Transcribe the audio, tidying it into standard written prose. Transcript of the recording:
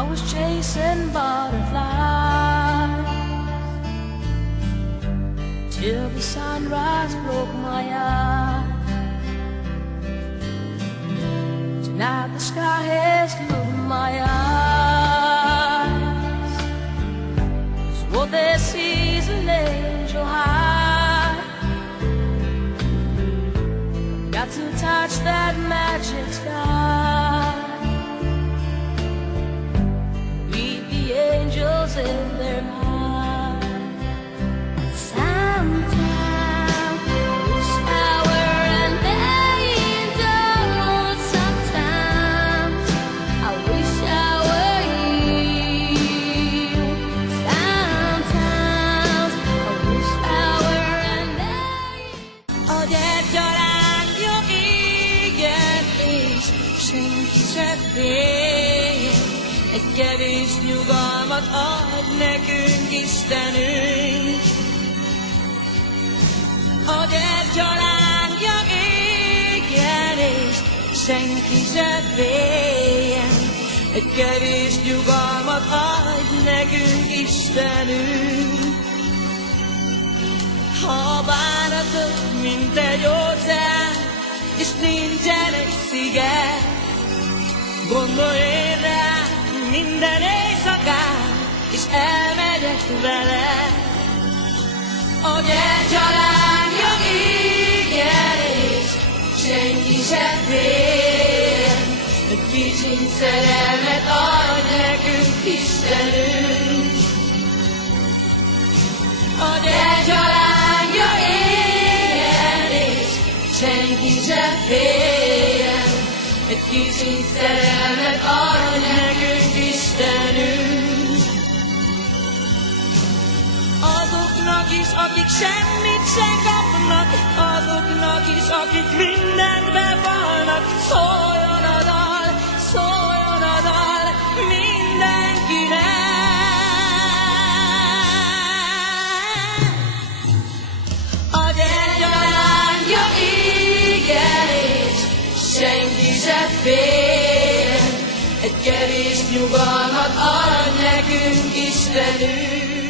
I was chasing butterflies till the sunrise broke my eyes. Tonight the sky has looked in my eyes. So what they see is an angel high. Got to touch that magic sky. Read the angels in their eyes. Sometimes wish I were an angel. Sometimes I wish I were you. Sometimes I wish I were an angel. Oh, that jó égen és senki se fél. Egy kevés nyugalmat ad nekünk Istenünk. A gyertyalángja égen és senki se fél. Egy kevés nyugalmat ad nekünk Istenünk. Ha a bánatok, mint egy óceán, és nincsen egy sziget, gondolj rá minden éjszakán, és elmegyek vele. A gyertyalángja égen, és senki se fél. Egy kicsi szerelmet ad nekünk Istenünk. A gyertyalángja égen, és senki se fél. Egy kicsi szerelmet ad nekünk Istenünk. Azoknak is, akik semmit se kapnak, azoknak is, akik mindent bevallnak, szóljon a dal, szóljon a dal mindenkinek. A gyertyalángja égen, és senki se fél. Egy kevés nyugalmat ad nekünk Istenünk.